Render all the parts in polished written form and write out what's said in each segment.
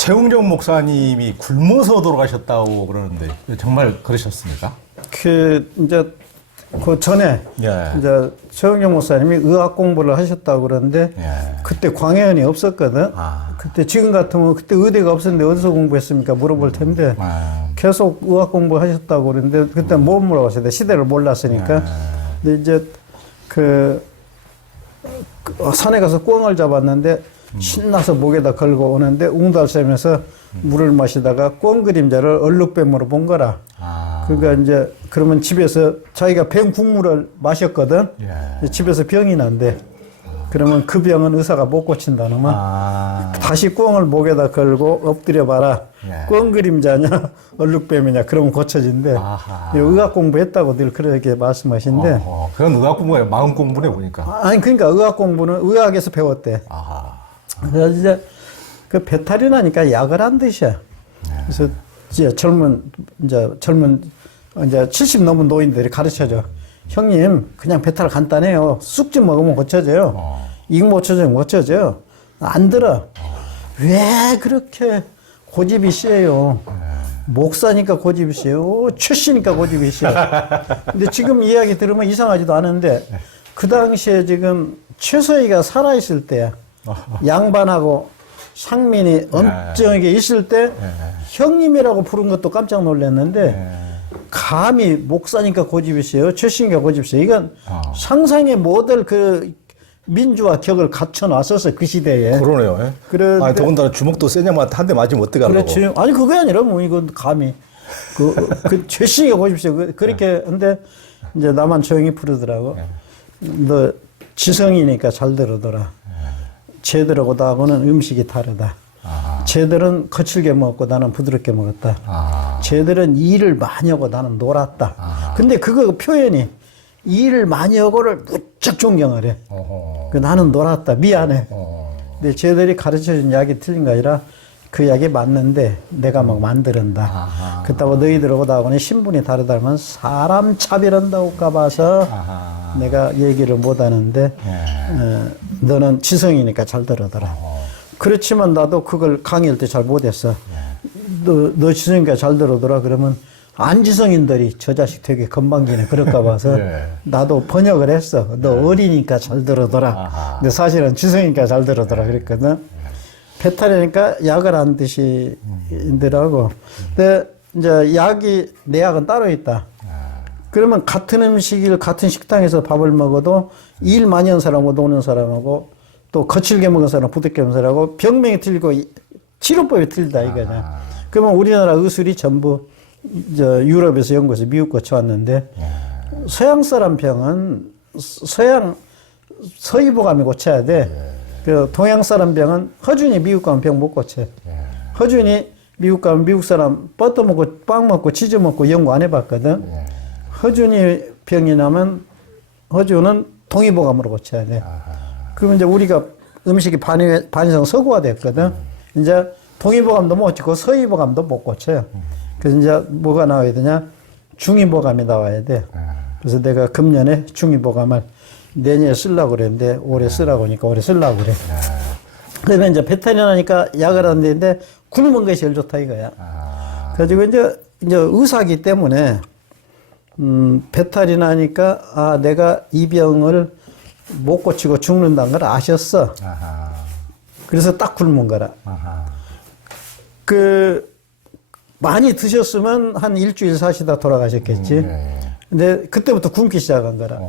최웅정 목사님이 굶어서 돌아가셨다고 그러는데 정말 그러셨습니까? 이제 그 전에 예. 이제 최웅정 목사님이 의학 공부를 하셨다고 그러는데 예. 그때 광해연이 없었거든. 그때 지금 같으면 그때 의대가 없었는데 어디서 공부했습니까? 물어볼 텐데 계속 의학 공부하셨다고 그러는데 그때 못 물어봤어요. 시대를 몰랐으니까. 근데 이제 산에 가서 꿩을 잡았는데 신나서 목에다 걸고 오는데 웅달샘에서 물을 마시다가 꿩 그림자를 얼룩뱀으로 본 거라. 그러니까 이제 그러면 집에서 자기가 뱀 국물을 마셨거든. 집에서 병이 난대. 그러면 그 병은 의사가 못 고친다는 말. 다시 꿩을 목에다 걸고 엎드려 봐라. 꿩 그림자냐 얼룩뱀이냐 그러면 고쳐진대. 의학 공부했다고 늘 그렇게 말씀하신데. 그건 의학 공부가 마음 공부네 보니까. 아니 그러니까 의학 공부는 의학에서 배웠대. 그래서 이제 그 배탈이 나니까 약을 한 듯이야. 그래서 이제 이제 70 넘은 노인들이 가르쳐줘. 형님, 그냥 배탈 간단해요. 쑥즙 먹으면 고쳐져요. 이거 못 고쳐지면 고쳐져요. 안 들어. 왜 그렇게 고집이 세요? 목사니까 고집이 세요. 출시니까 고집이 세요. 근데 지금 이야기 들으면 이상하지도 않은데, 그 당시에 지금 최서희가 살아있을 때, 양반하고 상민이 엄청하게 있을 때, 형님이라고 부른 것도 깜짝 놀랐는데, 감히 목사니까 고집이 세요. 출신이니까 고집이 세요. 이건 상상의 모델 민주화 격을 갖춰놨었어요. 그 시대에. 그러네요. 아니, 더군다나 주먹도 세냐만 한 대 맞으면 어떡하려고. 그렇지. 아니, 그게 아니라 뭐 이건 감히. 출신이니까 고집이 세요. 그렇게, 근데 이제 나만 조용히 부르더라고. 너 지성이니까 잘 들으더라. 쟤들하고 나하고는 음식이 다르다. 쟤들은 거칠게 먹고 나는 부드럽게 먹었다. 쟤들은 일을 많이 하고 나는 놀았다. 근데 그거 표현이 일을 많이 하고를 무척 존경을 해. 나는 놀았다. 미안해. 근데 쟤들이 가르쳐준 약이 틀린 게 아니라 그 약이 맞는데 내가 막 만들었다. 그렇다고 너희들하고 나하고는 신분이 다르다면 사람 차별한다고 까봐서 내가 얘기를 못 하는데 너는 지성이니까 잘 들으더라. 그렇지만 나도 그걸 강의할 때 잘 못했어. 너 지성이니까 잘 들으더라. 그러면 안지성인들이 저 자식 되게 건방지네. 그럴까 봐서 나도 번역을 했어. 너 어리니까 잘 들으더라. 근데 사실은 지성이니까 잘 들으더라. 그랬거든. 배탈이니까 약을 한 듯이 인더라고. 근데 이제 내 약은 따로 있다. 그러면 같은 음식을 같은 식당에서 밥을 먹어도 일 많이 한 사람하고 노는 사람하고 또 거칠게 먹은 사람, 부드럽게 먹은 사람하고 병명이 틀리고 치료법이 틀리다 이거냐. 그러면 우리나라 의술이 전부 유럽에서 연구해서 미국 거쳐왔는데 서양 사람 병은 서희보감이 고쳐야 돼. 그 동양 사람 병은 허준이 미국 가면 병 못 고쳐. 허준이 미국 가면 미국 사람 버터 먹고 빵 먹고 치즈 먹고 연구 안 해봤거든. 허준이 병이 나면 허준은 동의보감으로 고쳐야 돼. 그러면 이제 우리가 음식이 반 이상 서구화됐거든. 이제 동의보감도 못 고치고 서의보감도 못 고쳐요. 그래서 이제 뭐가 나와야 되냐? 중의보감이 나와야 돼. 그래서 내가 금년에 중의보감을 내년에 쓰려고 그랬는데 올해 쓰라고 하니까 올해 쓰려고 그래. 그러면 이제 배탈이 나니까 약을 하는데 굶은 게 제일 좋다 이거야. 그래가지고 이제 의사기 때문에 배탈이 나니까 내가 이 병을 못 고치고 죽는다는 걸 아셨어. 그래서 딱 굶은 거라. 많이 드셨으면 한 일주일 사시다 돌아가셨겠지. 근데 그때부터 굶기 시작한 거라.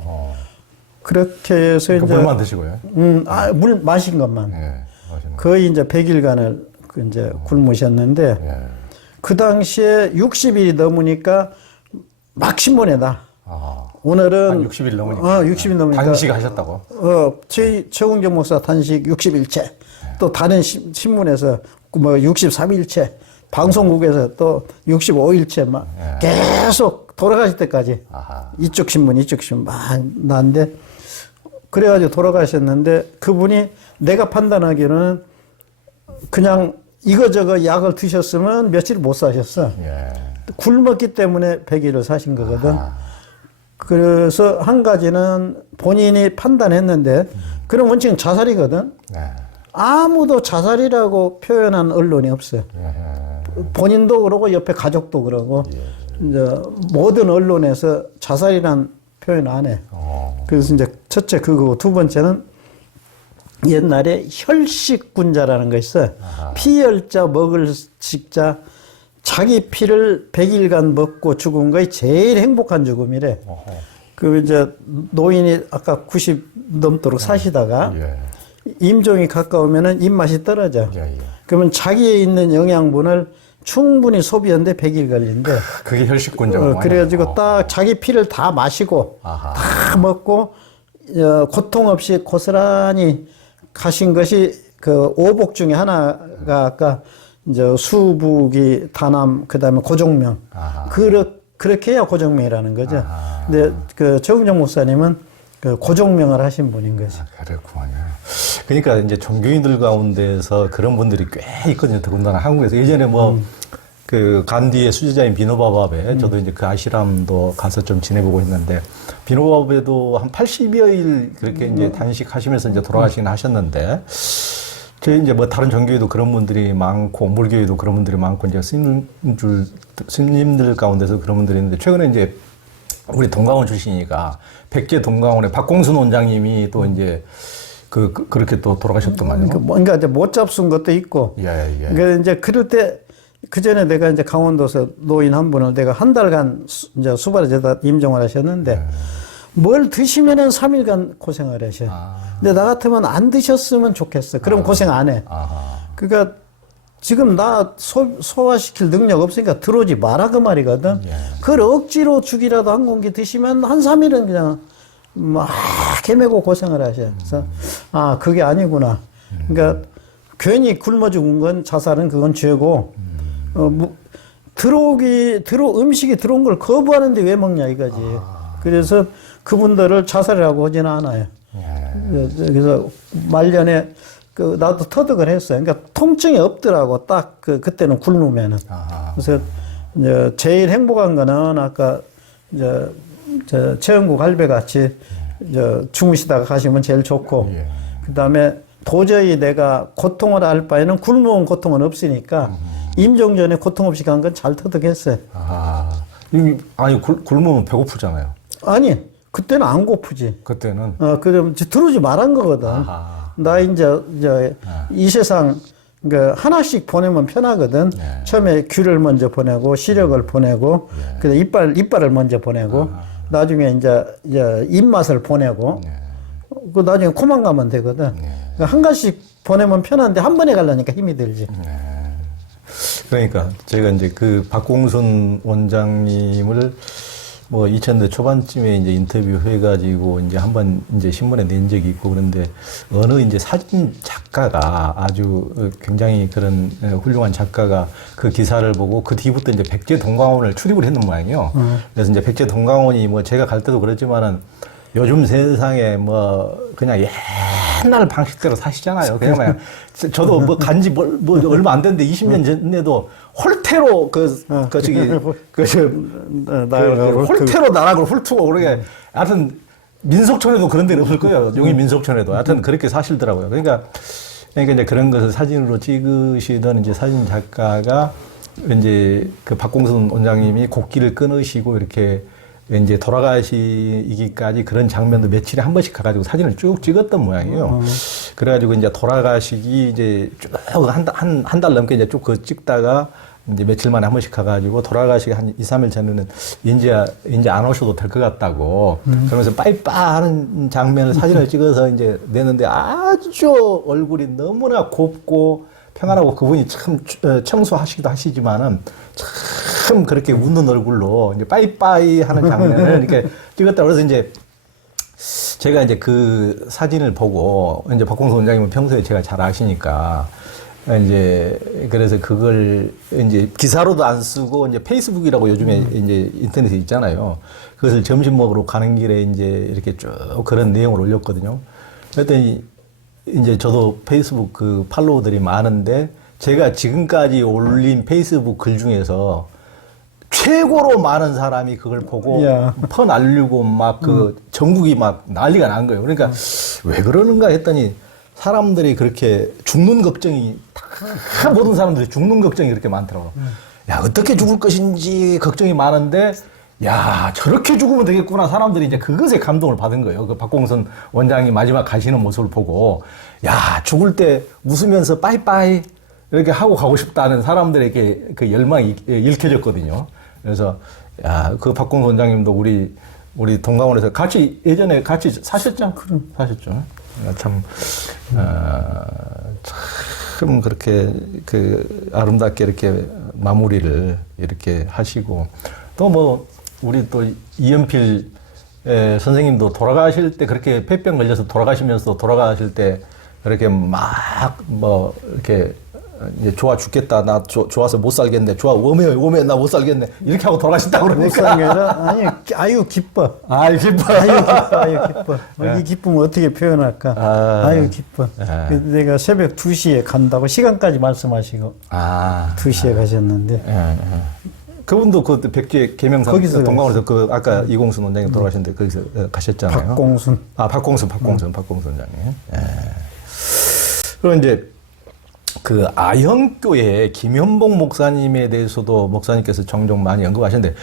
그렇게 해서 이제. 물만 드시고요? 물 마신 것만. 거의 이제 100일간을 이제 굶으셨는데, 그 당시에 60일이 넘으니까 막 신문에 나. 오늘은 60일 넘으니까. 60일 넘으니까. 단식하셨다고? 최웅정 목사 단식 60일째. 또 다른 신문에서 63일째. 방송국에서 또 65일째 막 계속 돌아가실 때까지. 이쪽 신문 막 나는데 그래가지고 돌아가셨는데 그분이 내가 판단하기로는 그냥 이거저거 약을 드셨으면 며칠 못 사셨어. 굶었기 때문에 100일을 사신 거거든. 그래서 한 가지는 본인이 판단했는데 그런 원칙은 자살이거든. 아무도 자살이라고 표현한 언론이 없어요. 본인도 그러고 옆에 가족도 그러고 이제 모든 언론에서 자살이란 표현 안 해. 그래서 이제 첫째 그거고 두 번째는 옛날에 혈식군자라는 거 있어요. 피혈자 먹을 식자 자기 피를 100일간 먹고 죽은 거에 제일 행복한 죽음이래. 그 이제 노인이 아까 90 넘도록 사시다가 임종이 가까우면은 입맛이 떨어져. 그러면 자기에 있는 영양분을 충분히 소비하는데 100일 걸린대. 그게 혈식군자고. 그래가지고 딱 자기 피를 다 마시고 다 먹고 고통 없이 고스란히 가신 것이 그 오복 중에 하나가 아까 이제 수북이 다남 그다음에 고종명 그렇게 해야 고종명이라는 거죠. 근데 그 최웅정 목사님은 그 고종명을 하신 분인 거지. 그렇군요. 그러니까 이제 종교인들 가운데서 그런 분들이 꽤 있거든요. 더군다나 한국에서 예전에 뭐 그 간디의 수제자인 비노바밥에 저도 이제 그 아시람도 가서 좀 지내보고 했는데 비노바밥에도 한 80여일 그렇게 이제 단식하시면서 이제 돌아가시긴 하셨는데 저희 이제 뭐 다른 종교에도 그런 분들이 많고 물교에도 그런 분들이 많고 이제 스님들 가운데서 그런 분들이 있는데 최근에 이제 우리 동강원 출신이니까 백제 동강원의 박공순 원장님이 또 이제 그렇게 또 돌아가셨더만요. 뭔가 이제 못 잡순 것도 있고. 그러니까 이제 그럴 때 그 전에 내가 이제 강원도에서 노인 한 분을 내가 한 달간 이제 수발에다 임종을 하셨는데 뭘 드시면은 3일간 고생을 하셔. 근데 나 같으면 안 드셨으면 좋겠어. 그럼 고생 안 해. 그러니까 지금 나 소화시킬 능력 없으니까 들어오지 마라 그 말이거든. 그걸 억지로 죽이라도 한 공기 드시면 한 3일은 그냥 막 헤매고 고생을 하셔. 그래서 아 그게 아니구나. 그러니까 괜히 굶어 죽은 건 자살은 그건 죄고 음식이 들어온 걸 거부하는데 왜 먹냐 이거지. 그래서 그분들을 자살이라고 하지는 않아요. 그래서 말년에 나도 터득을 했어요. 그러니까 통증이 없더라고. 딱 그때는 굶으면은. 그래서 이제 제일 행복한 거는 아까 저 최영국 할배 같이 주무시다가 가시면 제일 좋고. 그다음에 도저히 내가 고통을 할 바에는 굶어온 고통은 없으니까 임종 전에 고통 없이 간 건 잘 터득했어요. 아니 굶으면 배고프잖아요. 아니 그때는 안 고프지. 그때는. 그럼 들어오지 말한 거거든. 나 이제 이 세상 그 하나씩 보내면 편하거든. 처음에 귤을 먼저 보내고 시력을 보내고 그다음 이빨을 먼저 보내고 나중에 이제 입맛을 보내고 그 나중에 코만 가면 되거든. 그러니까 한 가지씩 보내면 편한데 한 번에 가려니까 힘이 들지. 그러니까 제가 이제 그 박공순 원장님을 뭐 2000대 초반쯤에 이제 인터뷰해가지고 이제 한번 이제 신문에 낸 적이 있고 그런데 어느 이제 사진 작가가 아주 굉장히 그런 훌륭한 작가가 그 기사를 보고 그 뒤부터 이제 백제 동강원을 출입을 했는 모양이에요. 그래서 이제 백제 동강원이 뭐 제가 갈 때도 그랬지만은 요즘 세상에 뭐 그냥 옛날 방식대로 사시잖아요. 그냥 저도 뭐 간지 뭐 얼마 안 됐는데 20년 전에도 홀태로 홀태로 나락을 훑고 그러게 하여튼 민속촌에도 그런 데는 없을 거예요. 용인 민속촌에도 하여튼 그렇게 사실더라고요. 그러니까 이제 그런 것을 사진으로 찍으시던 이제 사진 작가가 이제 그 박공순 원장님이 곡기를 끊으시고 이렇게 이제 돌아가시기까지 그런 장면도 며칠에 한 번씩 가가지고 사진을 쭉 찍었던 모양이에요. 그래가지고 이제 돌아가시기 이제 쭉 한 달 넘게 이제 쭉 그 찍다가 이제 며칠 만에 한 번씩 가가지고 돌아가시기 한 2, 3일 전에는 이제 안 오셔도 될 것 같다고 그러면서 빠이빠 하는 장면을 사진을 찍어서 이제 내는데 아주 얼굴이 너무나 곱고 평안하고 그분이 참 청소하시기도 하시지만은 참 그렇게 웃는 얼굴로 이제 빠이빠이 하는 장면을 이렇게 찍었다. 그래서 이제 제가 이제 그 사진을 보고 이제 박공순 원장님은 평소에 제가 잘 아시니까 이제 그래서 그걸 이제 기사로도 안 쓰고 이제 페이스북이라고 요즘에 이제 인터넷에 있잖아요. 그것을 점심 먹으러 가는 길에 이제 이렇게 쭉 그런 내용을 올렸거든요. 그랬더니 이제 저도 페이스북 그 팔로워들이 많은데 제가 지금까지 올린 페이스북 글 중에서 최고로 많은 사람이 그걸 보고 퍼날리고 막 그 전국이 막 난리가 난 거예요. 그러니까 왜 그러는가 했더니 사람들이 그렇게 죽는 걱정이 다 모든 사람들이 죽는 걱정이 그렇게 많더라고. 야, 어떻게 죽을 것인지 걱정이 많은데 야, 저렇게 죽으면 되겠구나. 사람들이 이제 그것에 감동을 받은 거예요. 그 박공선 원장이 마지막 가시는 모습을 보고 야, 죽을 때 웃으면서 빠이빠이 이렇게 하고 가고 싶다는 사람들에게 그 열망이 읽혀졌거든요. 그래서 야, 그 박공선 원장님도 우리 동강원에서 같이 예전에 같이 사셨죠? 사셨죠. 참, 참 그렇게 그 아름답게 이렇게 마무리를 이렇게 하시고 또 뭐 우리 또 이연필 선생님도 돌아가실 때 그렇게 폐병 걸려서 돌아가시면서 돌아가실 때 그렇게 막 뭐 이렇게 이제 좋아 죽겠다. 나 좋아서 못 살겠네. 좋아, 오메, 나 못 살겠네. 이렇게 하고 돌아가신다고 그러니까. 못 사는 게 아니라, 아니, 아유, 기뻐. 아유, 기뻐. 아유, 기뻐. 이 기쁨을 어떻게 표현할까? 아유, 기뻐. 내가 새벽 2시에 간다고 시간까지 말씀하시고. 2시에 가셨는데. 그분도 그 백제 계명산 거기서 동강원에서 그 아까 이공순 원장님 돌아가셨는데 거기서 가셨잖아요. 박공순. 박공순 원장님. 그리고 이제 그 아현교회 김현복 목사님에 대해서도 목사님께서 종종 많이 언급하셨는데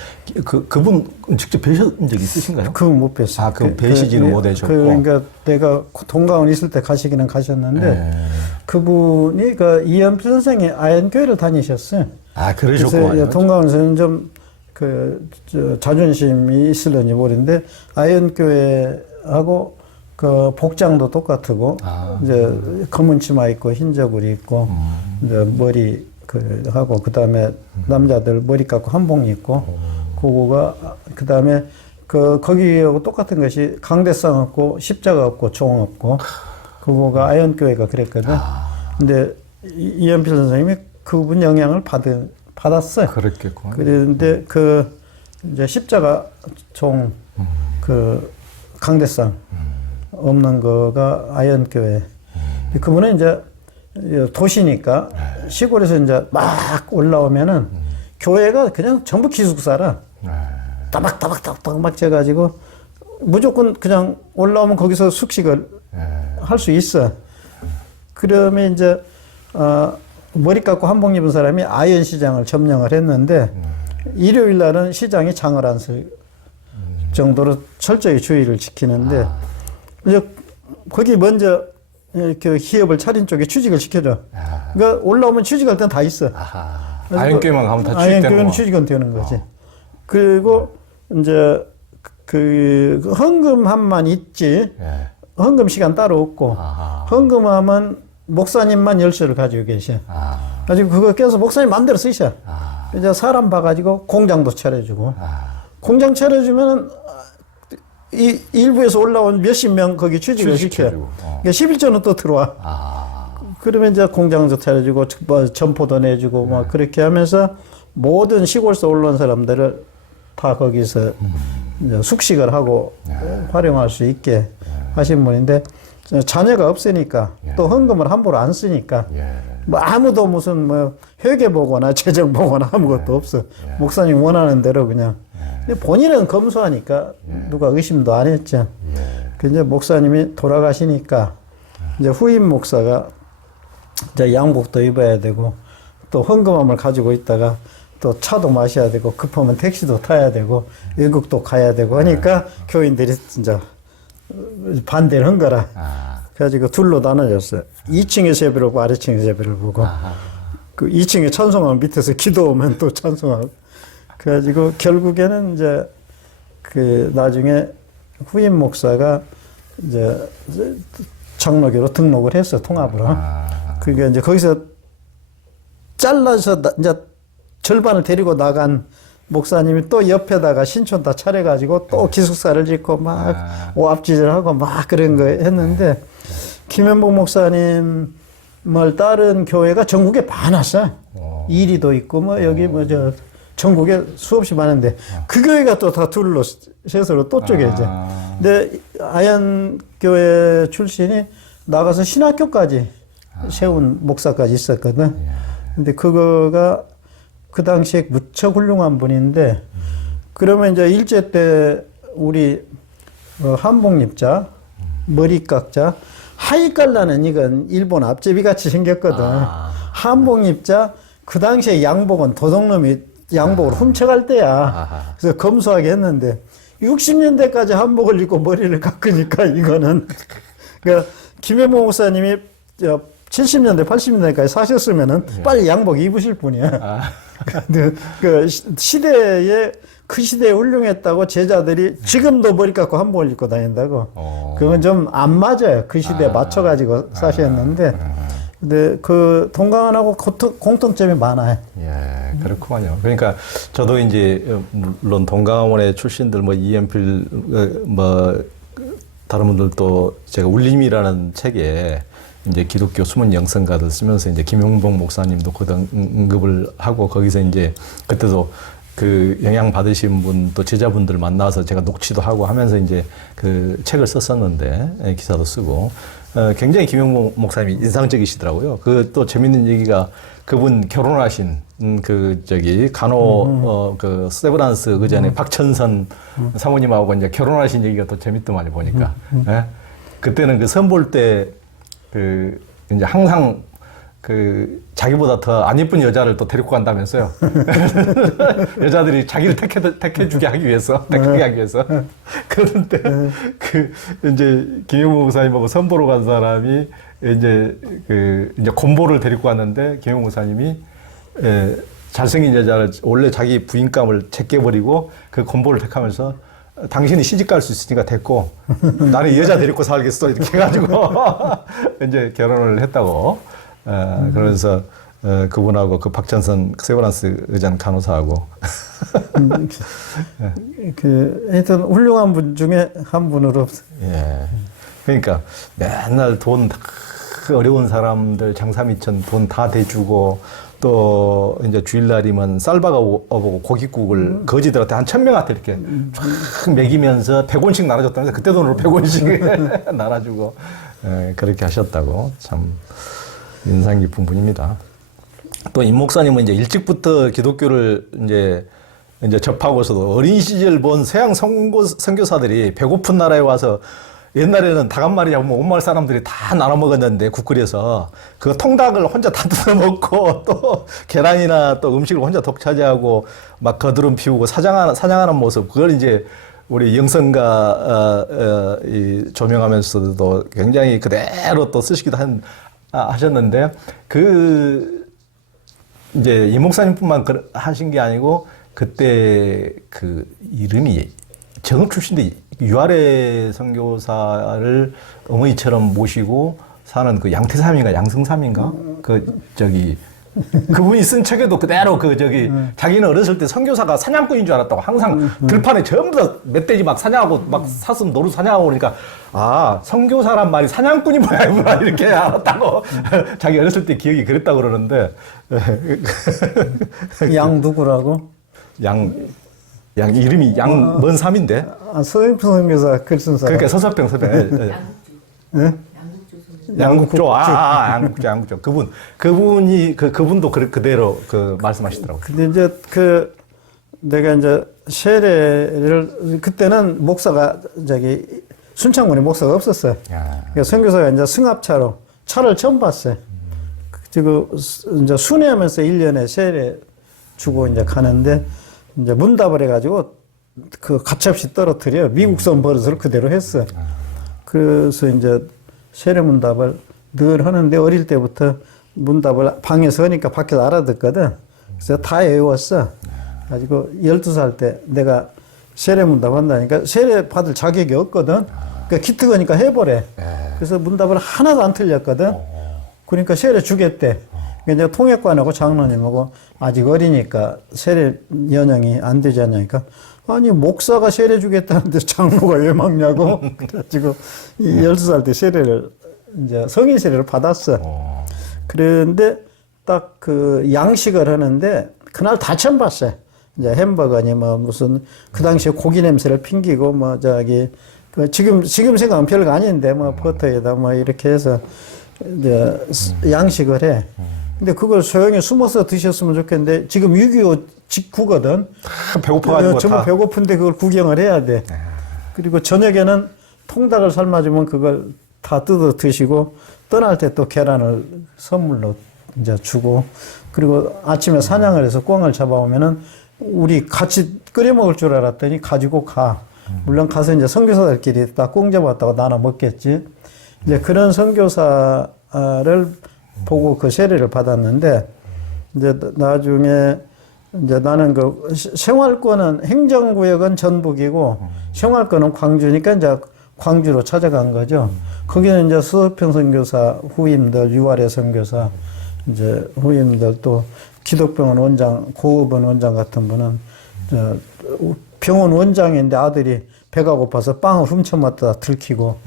그분 직접 뵈신 적 있으신가요? 그건 못 뵀어요. 그 뵈시지는 못하셨고. 그러니까 내가 동강원 있을 때 가시기는 가셨는데 그분이 그 이연필 선생이 아현교회를 다니셨어요. 그러셨구만요. 동강원에서는 좀 자존심이 있을런지 모르는데 아현교회하고 그 복장도 똑같고 이제 검은 치마 입고 흰 저고리 입고 이제 머리 하고 그다음에 남자들 머리 깎고 한복 입고 그거가 그다음에 거기하고 똑같은 것이 강대상 없고 십자가 없고 종 없고 그거가 아현교회가 그랬거든. 근데 이연필 선생님이 그분 영향을 받았어요. 그랬겠구나. 그런데 이제 십자가 종 강대상 없는 거가 아현교회. 그분은 이제 도시니까 시골에서 이제 막 올라오면은 교회가 그냥 전부 기숙사라. 따박따박따박 막 져가지고 무조건 그냥 올라오면 거기서 숙식을 할 수 있어. 그러면 이제, 머리 깎고 한복 입은 사람이 아현시장을 점령을 했는데 일요일 날은 시장이 장을 안 쓸 정도로 철저히 주의를 지키는데 이제 거기 먼저 그 기업을 차린 쪽에 취직을 시켜줘. 그러니까 올라오면 취직할 땐 다 있어. 아현교회만 가면 다 아현교회는 취직은 되는 거지. 그리고 이제 그 헌금함만 있지. 헌금 시간 따로 없고 헌금함은 목사님만 열쇠를 가지고 계셔. 가지고 그거 껴서 목사님 마음대로 쓰셔. 이제 사람 봐가지고 공장도 차려주고 공장 차려주면은 이 일부에서 올라온 몇십 명 거기 취직을 시켜. 그러니까 11조는 또 들어와. 그러면 이제 공장도 차려주고 뭐 점포도 내주고 막 그렇게 하면서 모든 시골에서 올라온 사람들을 다 거기서 이제 숙식을 하고 활용할 수 있게 하신 분인데 자녀가 없으니까 또 헌금을 함부로 안 쓰니까 뭐 아무도 무슨 뭐 회계 보거나 재정 보거나 아무것도 없어. 목사님 원하는 대로 그냥. 본인은 검소하니까 누가 의심도 안 했죠. 근데 목사님이 돌아가시니까 이제 후임 목사가 이제 양복도 입어야 되고 또 헌금함을 가지고 있다가 또 차도 마셔야 되고 급하면 택시도 타야 되고 외국도 가야 되고 하니까 교인들이 진짜 반대를 한 거라. 그래가지고 둘로 나눠졌어요. 2층에서 예배를 보고 아래층에서 예배를 보고 그 2층에 찬송하면 밑에서 기도하면 또 찬송하고 그래가지고 결국에는 이제 그 나중에 후임 목사가 이제 장로교로 등록을 했어, 통합으로. 그게 이제 거기서 잘라서 이제 절반을 데리고 나간 목사님이 또 옆에다가 신촌 다 차려가지고 또 기숙사를 짓고 막 오합지졸하고 막 그런 거 했는데 김현복 목사님을 따른 교회가 전국에 많았어. 이리도 있고 뭐 여기 뭐 전국에 수없이 많은데 그 교회가 또 다 둘로 셋으로 또 쪼개져. 근데 아현교회 출신이 나가서 신학교까지 세운 목사까지 있었거든. 근데 그거가 그 당시에 무척 훌륭한 분인데 그러면 이제 일제 때 우리 한복 입자, 머리 깎자 하이깔라는 이건 일본 앞제비 같이 생겼거든. 한복 입자 그 당시에 양복은 도둑놈이 양복을 훔쳐갈 때야. 그래서 검소하게 했는데 60년대까지 한복을 입고 머리를 깎으니까 이거는 김현모 목사님이 70년대, 80년대까지 사셨으면은 빨리 양복 입으실 분이야. 근데 시대에 그 시대에 훌륭했다고 제자들이 지금도 머리 깎고 한복을 입고 다닌다고. 그건 좀 안 맞아요. 그 시대에 맞춰가지고 사셨는데. 근데 그 동강원하고 공통점이 많아요. 예, 그렇구만요. 그러니까 저도 이제 물론 동강원의 출신들 뭐 이엠필 뭐 다른 분들도 제가 울림이라는 책에 이제 기독교 숨은 영성가들 쓰면서 이제 김용복 목사님도 그 언급을 하고 거기서 이제 그때도 그 영향 받으신 분 또 제자분들 만나서 제가 녹취도 하고 하면서 이제 그 책을 썼었는데 기사도 쓰고 굉장히 김용복 목사님이 인상적이시더라고요. 그 또 재밌는 얘기가 그분 결혼하신 그 저기 간호 그 세브란스 그 전에 박천선 사모님하고 이제 결혼하신 얘기가 또 재밌더만요 보니까. 예? 그때는 그 선볼 때 그 이제 항상 그 자기보다 더 안 예쁜 여자를 또 데리고 간다면서요. 여자들이 자기를 택해주게 하기 위해서, 택하게 하기 위해서. 그런데 그 이제 김용복 목사님하고 선보러 간 사람이 이제 곰보를 데리고 왔는데 김용복 목사님이 잘생긴 여자를 원래 자기 부인감을 제껴버리고 그 곰보를 택하면서 당신이 시집 갈 수 있으니까 됐고 나는 여자 데리고 살겠어 이렇게 해가지고 이제 결혼을 했다고. 그러면서 그분하고 그 박찬선 세브란스 의장 간호사하고 하여튼 훌륭한 분 중에 한 분으로. 예. 그러니까 맨날 돈 어려운 사람들 장사미천 돈 다 대주고 또 이제 주일날이면 쌀바가 오고 고깃국을 거지들한테 한 1000명한테 이렇게 쫙 먹이면서 100원씩 나눠줬다면서 그때 돈으로 100원씩 나눠주고 그렇게 하셨다고 참 인상 깊은 분입니다. 또 임 목사님은 이제 일찍부터 기독교를 이제 접하고서도 어린 시절 본 서양 선교사들이 배고픈 나라에 와서 옛날에는 닭 한 마리 잡으면 온 마을 사람들이 다 나눠 먹었는데 국 끓여서 그 통닭을 혼자 다 뜯어 먹고 또 계란이나 또 음식을 혼자 독차지하고 막 거드름 피우고 사냥하는 모습 그걸 이제 우리 영성가 조명하면서도 굉장히 그대로 또 쓰시기도 하셨는데 이제 이 목사님뿐만 하신 게 아니고 그때 그 이름이 정읍 출신인데 유아래 선교사를 어머니처럼 모시고 사는 그 양태삼인가 양승삼인가 그분이 쓴 책에도 그대로 자기는 어렸을 때 선교사가 사냥꾼인 줄 알았다고 항상 들판에 전부 다 멧돼지 막 사냥하고 막 사슴 노루 사냥하고 그러니까 선교사란 말이 사냥꾼이 뭐야 이렇게 알았다고 자기 어렸을 때 기억이 그랬다고 그러는데 양 누구라고? 양 이름이 뭔 삼인데? 서영표 선교사 글 쓴 사람. 그러니까 서석병. 양국조. 양국조. 그분이 그분도 그대로 말씀하시더라고요. 근데 이제 내가 이제 세례를 그때는 목사가 순창군에 목사가 없었어요. 그러니까 선교사가 이제 승합차로 차를 처음 봤어요. 지금 이제 순회하면서 1년에 세례 주고 이제 가는데 이제 문답을 해가지고 가차없이 떨어뜨려 미국선 버릇을 그대로 했어. 그래서 이제 세례 문답을 늘 하는데 어릴 때부터 문답을 방에서 하니까 밖에서 알아듣거든. 그래서 다 외웠어. 가지고 12살 때 내가 세례 문답 한다니까 세례 받을 자격이 없거든. 그러니까 기특하니까 해보래. 그래서 문답을 하나도 안 틀렸거든. 그러니까 세례 주겠대. 그러니까 통역관하고 장로님하고 아직 어리니까 세례 연령이 안 되지 않냐니까 아니 목사가 세례 주겠다는데 장로가 왜 막냐고 그래가지고 12살 때 세례를 이제 성인 세례를 받았어. 그런데 딱 양식을 하는데 그날 다 처음 봤어요. 이제 햄버거니 무슨 그 당시에 고기 냄새를 핑기고 지금 생각하면 별거 아닌데 버터에다 이렇게 해서 이제 양식을 해. 근데 그걸 소형이 숨어서 드셨으면 좋겠는데 지금 6.25 직후거든. 배고파가지고 정말 배고픈데 그걸 구경을 해야 돼. 그리고 저녁에는 통닭을 삶아주면 그걸 다 뜯어 드시고 떠날 때 또 계란을 선물로 이제 주고 그리고 아침에 사냥을 해서 꿩을 잡아오면은 우리 같이 끓여 먹을 줄 알았더니 가지고 가. 물론 가서 이제 선교사들끼리 다 꿩 잡았다고 나눠 먹겠지. 이제 그런 선교사를 보고 그 세례를 받았는데 이제 나중에 이제 나는 그 생활권은 행정구역은 전북이고 생활권은 광주니까 이제 광주로 찾아간 거죠. 거기는 이제 수서평 선교사 후임들, 유아래 선교사 이제 후임들 또 기독병원 원장, 고읍원 원장 같은 분은 병원 원장인데 아들이 배가 고파서 빵을 훔쳐 먹다가 들키고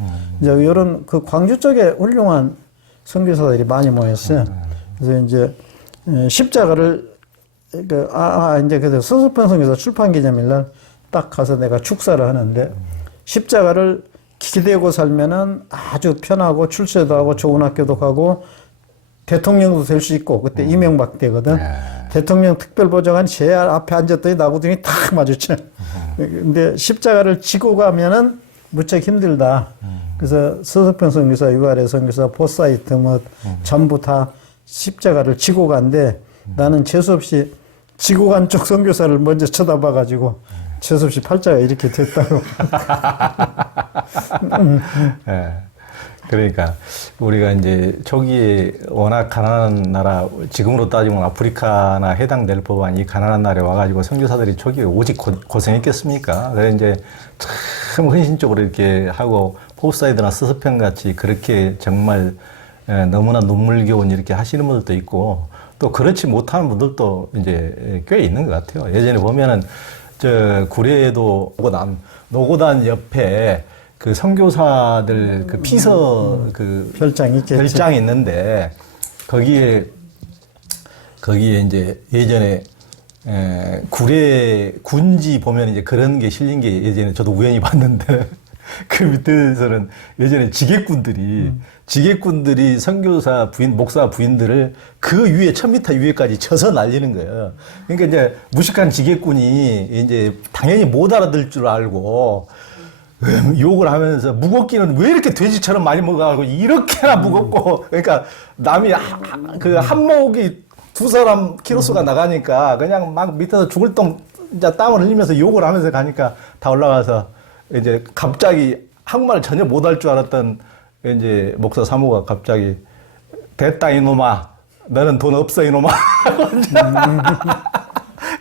이제 이런 그 광주 쪽에 훌륭한 선교사들이 많이 모였어요. 그래서 이제 십자가를 이제 그래서 수서평 선교사 출판 기념일날 딱 가서 내가 축사를 하는데 십자가를 기대고 살면은 아주 편하고 출세도 하고 좋은 학교도 가고 대통령도 될 수 있고 그때 이명박 때거든. 대통령 특별보좌관이 제 앞에 앉았더니 나보더니 탁 마주쳐. 근데 십자가를 지고 가면은 무척 힘들다. 그래서 서서평 선교사, 유아래 선교사, 포사이트 뭐 전부 다 십자가를 지고 간데 나는 재수없이 지고 간 쪽 선교사를 먼저 쳐다봐가지고 재수없이 팔자가 이렇게 됐다고. 예. 그러니까 우리가 이제 초기에 워낙 가난한 나라, 지금으로 따지면 아프리카나 해당될 법한 이 가난한 나라에 와가지고 선교사들이 초기에 오직 고생했겠습니까? 그래 이제 참 헌신적으로 이렇게 하고 포사이드나 스스평 같이 그렇게 정말 너무나 눈물겨운 이렇게 하시는 분들도 있고 또 그렇지 못하는 분들도 이제 꽤 있는 것 같아요. 예전에 보면은 저 구례에도 노고단 옆에 그 선교사들 그 피서 그 별장이 있는데 거기에 이제 예전에 구례 군지 보면 이제 그런 게 실린 게 예전에 저도 우연히 봤는데 그 밑에서는 예전에 지게꾼들이 선교사 부인, 목사 부인들을 그 위에 1000m 위에까지 쳐서 날리는 거예요. 그러니까 이제 무식한 지게꾼이 이제 당연히 못 알아들 줄 알고 욕을 하면서 무겁기는 왜 이렇게 돼지처럼 많이 먹어가지고 이렇게나 무겁고 그러니까 남이 그 한목이 두 사람 키로수가 나가니까 그냥 막 밑에서 죽을 똥 이제 땀을 흘리면서 욕을 하면서 가니까 다 올라가서 이제 갑자기 한국말을 전혀 못할 줄 알았던 이제 목사 사모가 갑자기 됐다 이놈아 너는 돈 없어 이놈아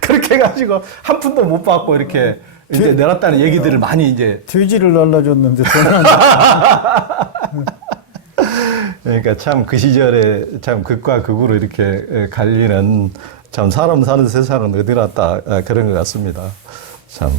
그렇게 해가지고 한 푼도 못 받고 이렇게 이제 내놨다는 얘기들을 많이 이제 돼지를 날라줬는데 돈은 그러니까 참 그 시절에 참 극과 극으로 이렇게 갈리는 참 사람 사는 세상은 어디 났다 그런 것 같습니다. 참.